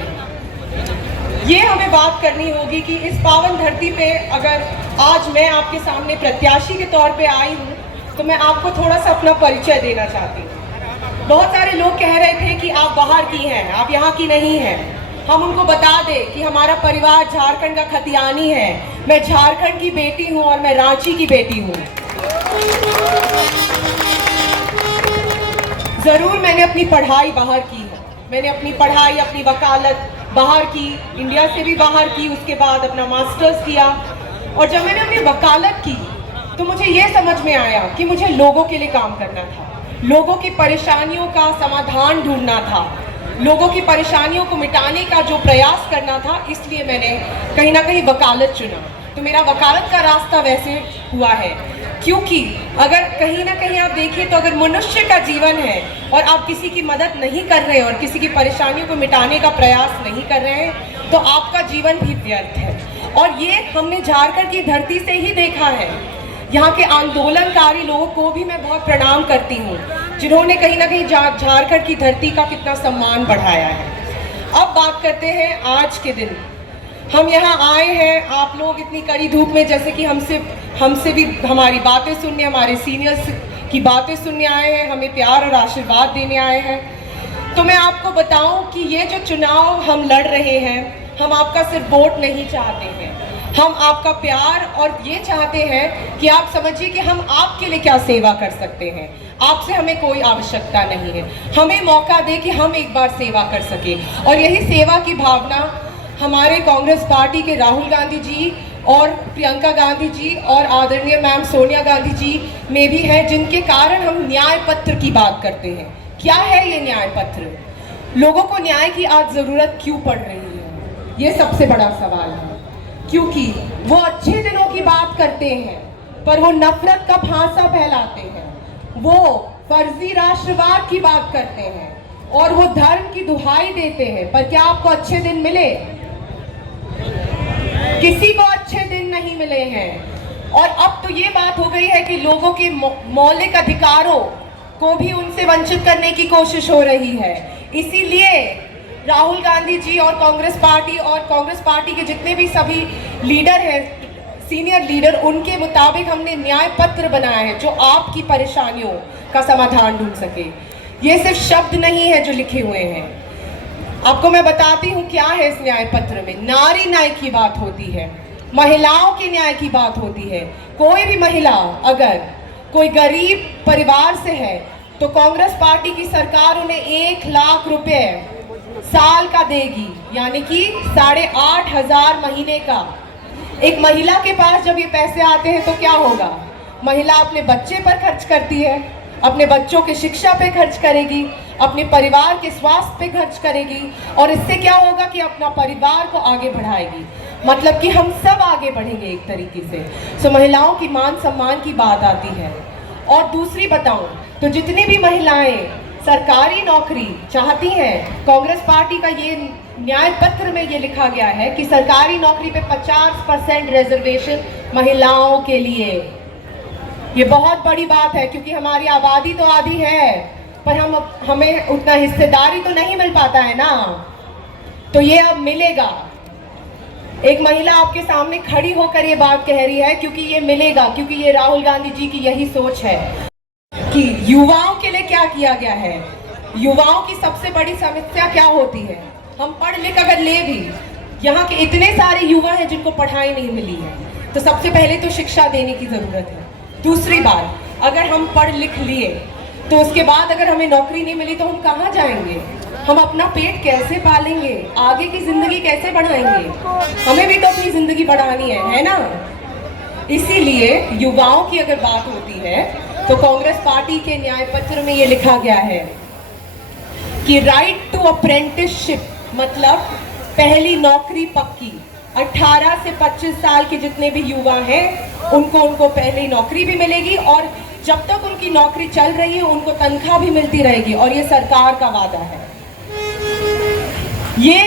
चाहती हूँ। ये हमें बात करनी होगी कि इस पावन धरती पे अगर आज मैं आपके सामने प्रत्याशी के तौर पे आई हूँ तो मैं आपको थोड़ा सा अपना परिचय देना चाहती हूँ। बहुत सारे लोग कह रहे थे कि आप बाहर की हैं, आप यहाँ की नहीं हैं। हम उनको बता दें कि हमारा परिवार झारखंड का खतियानी है। मैं झारखंड की बेटी हूँ और मैं रांची की बेटी हूँ। जरूर मैंने अपनी पढ़ाई बाहर की है, मैंने अपनी पढ़ाई, अपनी वकालत बाहर की, इंडिया से भी बाहर की, उसके बाद अपना मास्टर्स किया। और जब मैंने अपनी वकालत की तो मुझे ये समझ में आया कि मुझे लोगों के लिए काम करना था, लोगों की परेशानियों का समाधान ढूंढना था, लोगों की परेशानियों को मिटाने का जो प्रयास करना था, इसलिए मैंने कहीं ना कहीं वकालत चुना। तो मेरा वकालत का रास्ता वैसे हुआ है क्योंकि अगर कहीं ना कहीं आप देखिए तो अगर मनुष्य का जीवन है और आप किसी की मदद नहीं कर रहे और किसी की परेशानियों को मिटाने का प्रयास नहीं कर रहे हैं तो आपका जीवन भी व्यर्थ है। और ये हमने झारखंड की धरती से ही देखा है। यहाँ के आंदोलनकारी लोगों को भी मैं बहुत प्रणाम करती हूँ जिन्होंने कहीं ना कहीं झारखंड की धरती का कितना सम्मान बढ़ाया है। अब बात करते हैं आज के दिन। हम यहाँ आए हैं, आप लोग इतनी कड़ी धूप में, जैसे कि हमसे भी हमारी बातें सुनने, हमारे सीनियर्स की बातें सुनने आए हैं, हमें प्यार और आशीर्वाद देने आए हैं। तो मैं आपको बताऊं कि ये जो चुनाव हम लड़ रहे हैं, हम आपका सिर्फ वोट नहीं चाहते हैं, हम आपका प्यार और ये चाहते हैं कि आप समझिए कि हम आपके लिए क्या सेवा कर सकते हैं। आपसे हमें कोई आवश्यकता नहीं है, हमें मौका दे कि हम एक बार सेवा कर सके। और यही सेवा की भावना हमारे कांग्रेस पार्टी के राहुल गांधी जी और प्रियंका गांधी जी और आदरणीय मैम सोनिया गांधी जी में भी है, जिनके कारण हम न्याय पत्र की बात करते हैं। क्या है ये न्याय पत्र? लोगों को न्याय की आज जरूरत क्यों पड़ रही है, ये सबसे बड़ा सवाल है। क्योंकि वो अच्छे दिनों की बात करते हैं पर वो नफरत का फांसा फैलाते हैं, वो फर्जी राष्ट्रवाद की बात करते हैं और वो धर्म की दुहाई देते हैं। पर क्या आपको अच्छे दिन मिले? किसी को अच्छे दिन नहीं मिले हैं। और अब तो ये बात हो गई है कि लोगों के मौलिक अधिकारों को भी उनसे वंचित करने की कोशिश हो रही है। इसीलिए राहुल गांधी जी और कांग्रेस पार्टी के जितने भी सभी लीडर हैं, सीनियर लीडर, उनके मुताबिक हमने न्याय पत्र बनाया है जो आपकी परेशानियों का समाधान ढूंढ सके। ये सिर्फ शब्द नहीं है जो लिखे हुए हैं। आपको मैं बताती हूँ क्या है इस न्याय पत्र में। नारी न्याय की बात होती है, महिलाओं के न्याय की बात होती है। कोई भी महिला अगर कोई गरीब परिवार से है तो कांग्रेस पार्टी की सरकार उन्हें 1 लाख रुपए साल का देगी, यानी कि 8,500 महीने का। एक महिला के पास जब ये पैसे आते हैं तो क्या होगा? महिला अपने बच्चे पर खर्च करती है, अपने बच्चों की शिक्षा पे खर्च करेगी, अपने परिवार के स्वास्थ्य पे खर्च करेगी और इससे क्या होगा कि अपना परिवार को आगे बढ़ाएगी। मतलब कि हम सब आगे बढ़ेंगे एक तरीके से। सो महिलाओं की मान सम्मान की बात आती है। और दूसरी बताऊं तो जितनी भी महिलाएं सरकारी नौकरी चाहती हैं, कांग्रेस पार्टी का ये न्याय पत्र में ये लिखा गया है कि सरकारी नौकरी पे 50% रिजर्वेशन महिलाओं के लिए। ये बहुत बड़ी बात है क्योंकि हमारी आबादी तो आधी है पर हमें उतना हिस्सेदारी तो नहीं मिल पाता है ना। तो ये अब मिलेगा। एक महिला आपके सामने खड़ी होकर ये बात कह रही है क्योंकि ये मिलेगा, क्योंकि ये राहुल गांधी जी की यही सोच है कि युवाओं के लिए क्या किया गया है। युवाओं की सबसे बड़ी समस्या क्या होती है? हम पढ़ लिख अगर ले भी, यहाँ के इतने सारे युवा हैं जिनको पढ़ाई नहीं मिली है, तो सबसे पहले तो शिक्षा देने की जरूरत है। दूसरी बात, अगर हम पढ़ लिख लिए तो उसके बाद अगर हमें नौकरी नहीं मिली तो हम कहाँ जाएंगे? हम अपना पेट कैसे पालेंगे? आगे की जिंदगी कैसे बढ़ाएंगे? हमें भी तो अपनी जिंदगी बढ़ानी है ना। इसीलिए युवाओं की अगर बात होती है तो कांग्रेस पार्टी के न्याय पत्र में ये लिखा गया है कि राइट टू अप्रेंटिसशिप, मतलब पहली नौकरी पक्की। 18 से 25 साल के जितने भी युवा हैं उनको पहली नौकरी भी मिलेगी और जब तक उनकी नौकरी चल रही है उनको तनख्वाह भी मिलती रहेगी और ये सरकार का वादा है। ये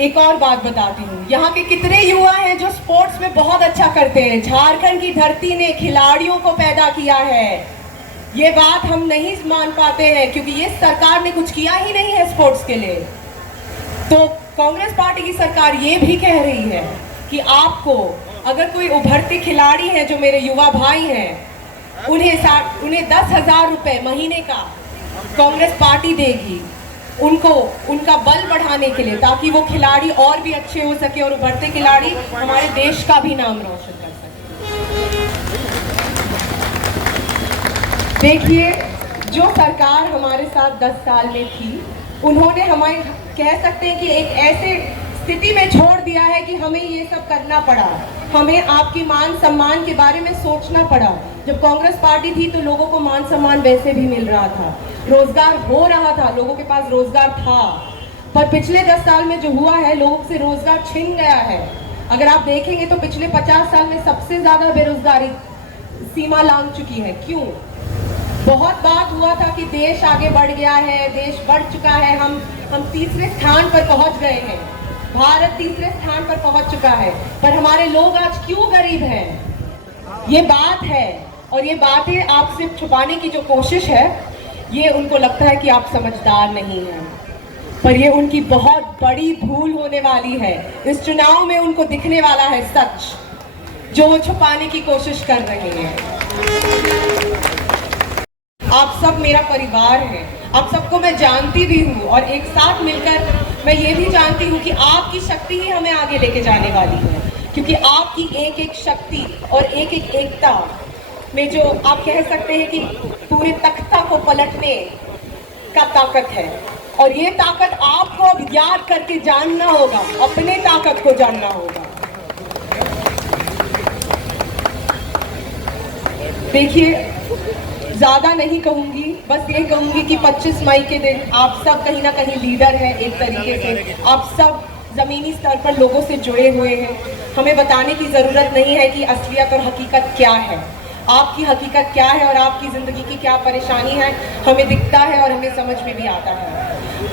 एक और बात बताती हूँ, यहाँ के कितने युवा हैं जो स्पोर्ट्स में बहुत अच्छा करते हैं। झारखंड की धरती ने खिलाड़ियों को पैदा किया है। ये बात हम नहीं मान पाते हैं क्योंकि ये सरकार ने कुछ किया ही नहीं है स्पोर्ट्स के लिए। तो कांग्रेस पार्टी की सरकार ये भी कह रही है कि आपको अगर कोई उभरते खिलाड़ी हैं जो मेरे युवा भाई हैं उन्हें 10,000 रुपए महीने का कांग्रेस पार्टी देगी उनको उनका बल बढ़ाने के लिए, ताकि वो खिलाड़ी और भी अच्छे हो सके और उभरते खिलाड़ी हमारे देश का भी नाम रोशन कर सके। देखिए, जो सरकार हमारे साथ 10 साल में थी, उन्होंने हमें कह सकते हैं कि एक ऐसे स्थिति में छोड़ दिया है कि हमें ये सब करना पड़ा। हमें आपकी मान सम्मान के बारे में सोचना पड़ा। जब कांग्रेस पार्टी थी तो लोगों को मान सम्मान वैसे भी मिल रहा था, रोजगार हो रहा था, लोगों के पास रोजगार था। पर पिछले 10 साल में जो हुआ है, लोगों से रोजगार छिन गया है। अगर आप देखेंगे तो पिछले 50 साल में सबसे ज्यादा बेरोजगारी सीमा लांघ चुकी है। क्यों? बहुत बात हुआ था कि देश आगे बढ़ गया है, देश बढ़ चुका है, हम तीसरे स्थान पर पहुंच गए हैं, भारत तीसरे स्थान पर पहुंच चुका है। पर हमारे लोग आज क्यों गरीब हैं? ये बात है, और ये बातें आपसे छुपाने की जो कोशिश है, ये उनको लगता है कि आप समझदार नहीं हैं, पर ये उनकी बहुत बड़ी भूल होने वाली है। इस चुनाव में उनको दिखने वाला है सच, जो वो छुपाने की कोशिश कर रहे हैं। आप सब मेरा परिवार है, आप सबको मैं जानती भी हूँ, और एक साथ मिलकर मैं ये भी जानती हूँ कि आपकी शक्ति ही हमें आगे लेके जाने वाली है। क्योंकि आपकी एक एक शक्ति और एक एक एकता में जो आप कह सकते हैं कि पूरे तख्ता को पलटने का ताकत है, और ये ताकत आपको अब याद करके जानना होगा, अपने ताकत को जानना होगा। देखिए, ज्यादा नहीं कहूंगी, बस ये कहूंगी कि 25 मई के दिन आप सब कहीं ना कहीं लीडर हैं। एक तरीके से आप सब जमीनी स्तर पर लोगों से जुड़े हुए हैं। हमें बताने की जरूरत नहीं है कि असलियत और हकीकत क्या है, आपकी हकीकत क्या है और आपकी जिंदगी की क्या परेशानी है, हमें दिखता है और हमें समझ में भी आता है।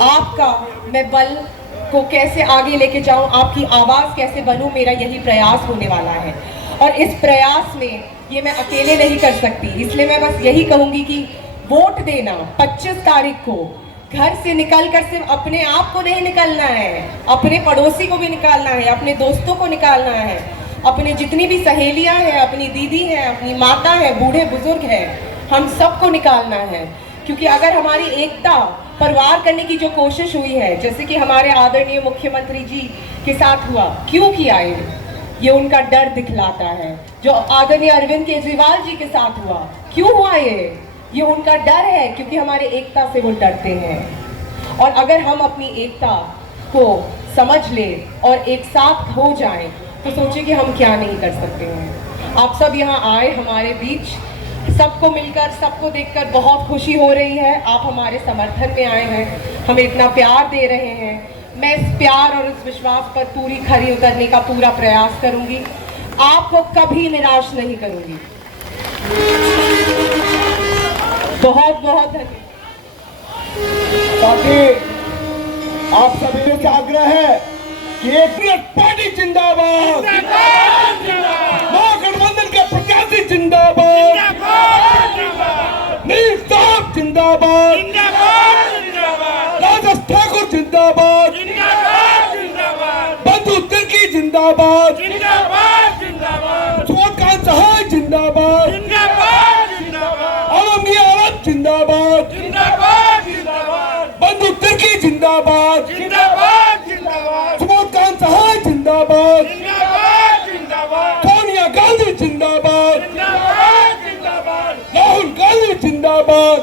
आपका मैं बल को कैसे आगे लेके जाऊं, आपकी आवाज कैसे बनूं, मेरा यही प्रयास होने वाला है। और इस प्रयास में ये मैं अकेले नहीं कर सकती, इसलिए मैं बस यही कहूंगी कि वोट देना 25 तारीख को घर से निकलकर सिर्फ अपने आप को नहीं निकलना है, अपने पड़ोसी को भी निकालना है, अपने दोस्तों को निकालना है, अपने जितनी भी सहेलियां हैं, अपनी दीदी हैं, अपनी माता है, बूढ़े बुजुर्ग हैं, हम सबको निकालना है। क्योंकि अगर हमारी एकता परवार करने की जो कोशिश हुई है, जैसे कि हमारे आदरणीय मुख्यमंत्री जी के साथ हुआ, क्यों किया ये उनका डर दिखलाता है। जो आदरणीय अरविंद केजरीवाल जी के साथ हुआ, क्यों हुआ ये उनका डर है, क्योंकि हमारे एकता से वो डरते हैं। और अगर हम अपनी एकता को समझ ले और एक साथ हो जाएं, तो सोचिए कि हम क्या नहीं कर सकते हैं। आप सब यहाँ आए हमारे बीच, सबको मिलकर, सबको देखकर बहुत खुशी हो रही है। आप हमारे समर्थन में आए हैं, हमें इतना प्यार दे रहे हैं। मैं इस प्यार और इस विश्वास पर पूरी खरी उतरने का पूरा प्रयास करूंगी, आपको कभी निराश नहीं करूंगी। बहुत बहुत धन्यवाद। आप सभी से आग्रह है कि एक पार्टी जिंदाबाद, महागठबंधन के प्रत्याशी जिंदाबाद, नील साहब जिंदाबाद, राजेश ठाकुर जिंदाबाद, बंधु तिर्की जिंदाबाद, सुबोधकांत सहाय जिंदाबाद, आलमगीर आलम जिंदाबाद, बंधु तिर्की जिंदाबाद, सुबोधकांत सहाय जिंदाबाद, सोनिया गांधी जिंदाबाद, राहुल गांधी जिंदाबाद,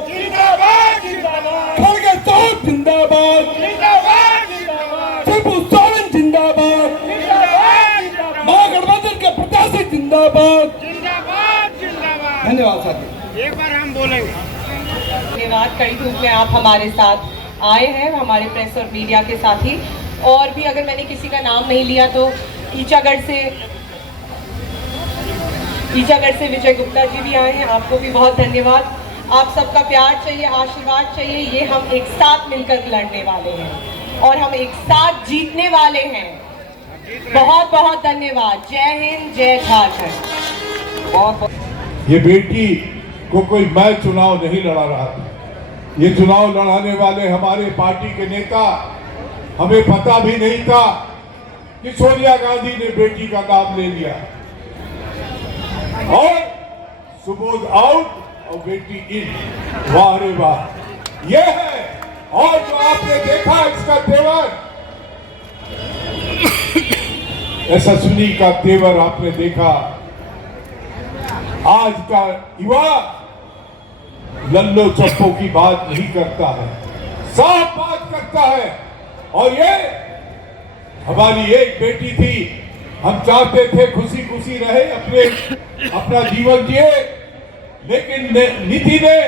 खड़गे साहब जिंदाबाद, शिबू सोरेन जिंदाबाद, महागठबंधन के प्रत्याशी जिंदाबाद। धन्यवाद साथी। एक बार हम बोलेंगे। धन्यवाद। कड़ी धूप में आप हमारे साथ आए हैं, हमारे प्रेस और मीडिया के साथी। और भी अगर मैंने किसी का नाम नहीं लिया तो ईचागढ़ से विजय गुप्ता जी भी आए हैं, आपको भी बहुत धन्यवाद। आप सबका प्यार चाहिए, आशीर्वाद चाहिए, ये हम एक साथ मिलकर लड़ने वाले हैं और हम एक साथ जीतने वाले हैं। बहुत बहुत धन्यवाद। जय हिंद, जय झारखंड। ये बेटी को कोई मैं चुनाव नहीं लड़ा रहा था, ये चुनाव लड़ाने वाले हमारे पार्टी के नेता हमें पता भी नहीं था कि सोनिया गांधी ने बेटी का नाम ले लिया और सुबोध आउट और बेटी इन। वाह रे वाह, ये है। और जो आपने देखा इसका तेवर, यशस्विनी का तेवर आपने देखा। आज का युवा लल्लो चप्पो की बात नहीं करता है, साफ बात करता है। और ये हमारी एक बेटी थी, हम चाहते थे खुशी खुशी रहे, अपना जीवन जिए, लेकिन निधि ने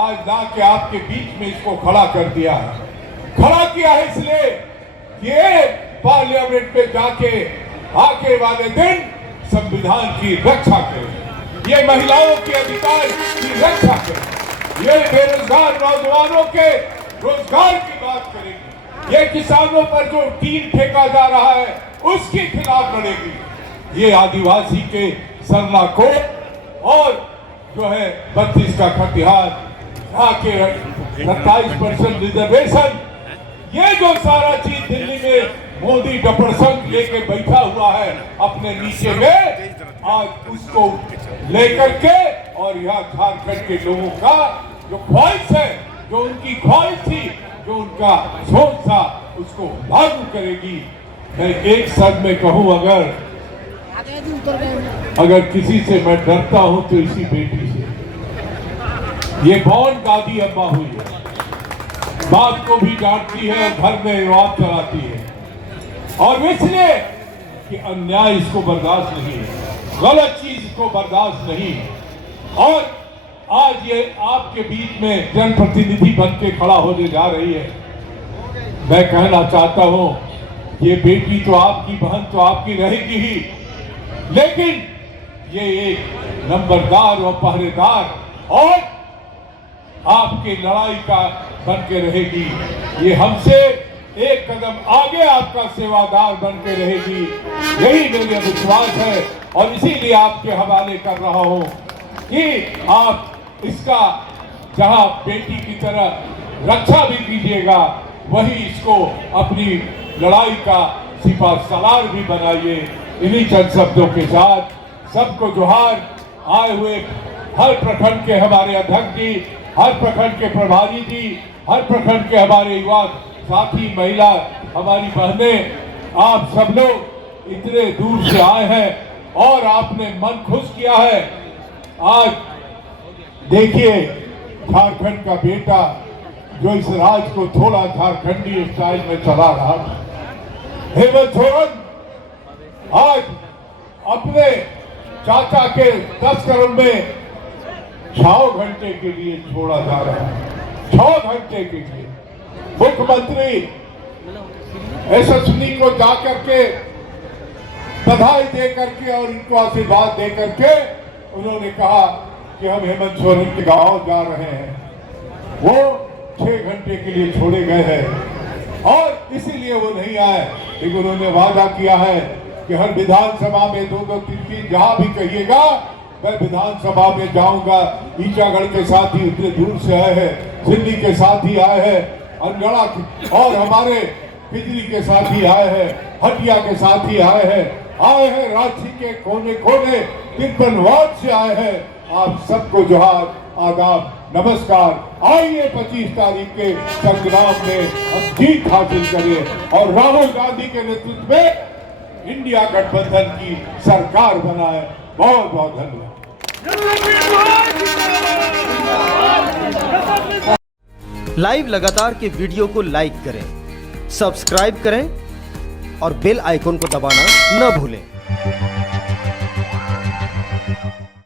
आज लाके आपके बीच में इसको खड़ा कर दिया है। खड़ा किया है इसलिए ये पार्लियामेंट में जाके आके वाले दिन संविधान की रक्षा करे, ये महिलाओं के अधिकार की रक्षा करे, ये बेरोजगार नौजवानों के रोजगार की बात करेगी, ये किसानों पर जो टीन फेंका जा रहा है उसके खिलाफ लड़ेगी, ये आदिवासी के सरना कोड और जो है 32 का खतिहार, आके 27% रिजर्वेशन, ये जो सारा चीज दिल्ली में मोदी डपड़संग लेके बैठा हुआ है अपने नीचे में, आज उसको लेकर के और यहाँ झारखंड के लोगों का जो ख्वाहिश है, जो उनकी ख्वाहिश थी, जो उनका सोच था, उसको लागू करेगी। मैं एक शब्द में कहूं, अगर किसी से मैं डरता हूं तो इसी बेटी से। ये बॉन्ड दादी अम्मा हुई है, बाप को भी डांटती है और घर में रवाब चलाती है, और इसलिए कि अन्याय इसको बर्दाश्त नहीं है, गलत चीज को बर्दाश्त नहीं। और आज ये आपके बीच में जनप्रतिनिधि बन के खड़ा होने जा रही है। मैं कहना चाहता हूं, ये बेटी तो आपकी, बहन तो आपकी रहेगी ही, लेकिन ये एक नंबरदार और पहरेदार और आपकी लड़ाई का बन के रहेगी। ये हमसे एक कदम आगे आपका सेवादार बन के रहेगी, यही मेरा विश्वास है। और इसीलिए आपके हवाले कर रहा हूं कि आप इसका जहां बेटी की तरह रक्षा भी कीजिएगा, वही इसको अपनी लड़ाई का सिपा सलार भी बनाइए। इन्हीं चंद शब्दों के साथ सबको जोहार। आए हुए हर प्रखंड के हमारे अध्यक्ष जी, हर प्रखंड के प्रभारी जी, हर प्रखंड के हमारे युवा साथी, महिला, हमारी बहनें, आप सब लोग इतने दूर से आए हैं और आपने मन खुश किया है। आज देखिए झारखंड का बेटा जो इस राज को थोड़ा झारखंडी स्टाइल में चला रहा था, हेमंत सोरेन आज अपने चाचा के 10 करोड़ में 6 घंटे के लिए छोड़ा जा रहा है, 6 घंटे के लिए। मुख्यमंत्री यशस्विनी को जाकर के बधाई दे करके और इनको आशीर्वाद दे करके उन्होंने कहा कि हम हेमंत सोरेन के गांव जा रहे हैं। वो 6 घंटे के लिए छोड़े गए हैं और इसीलिए वो नहीं आए, लेकिन उन्होंने वादा किया है कि हर विधानसभा में 2-2, 3-3 जहां भी कहिएगा मैं विधानसभा में जाऊंगा। ईचागढ़ के साथ ही इतने दूर से आए हैं, सिंधी के साथ ही आए हैं, अनगढ़ा और हमारे बिजली के साथ ही आए हैं, हटिया के साथ ही आए हैं, रांची के कोने कोने, तिरपन वार्ड से आए हैं। आप सबको जोहार, आदाब, नमस्कार। आइए 25 तारीख के संग्राम में हम जीत हासिल करें और राहुल गांधी के नेतृत्व में इंडिया गठबंधन की सरकार बनाए। बहुत बहुत धन्यवाद। लाइव लगातार के वीडियो को लाइक करें, सब्सक्राइब करें और बेल आइकन को दबाना न भूलें।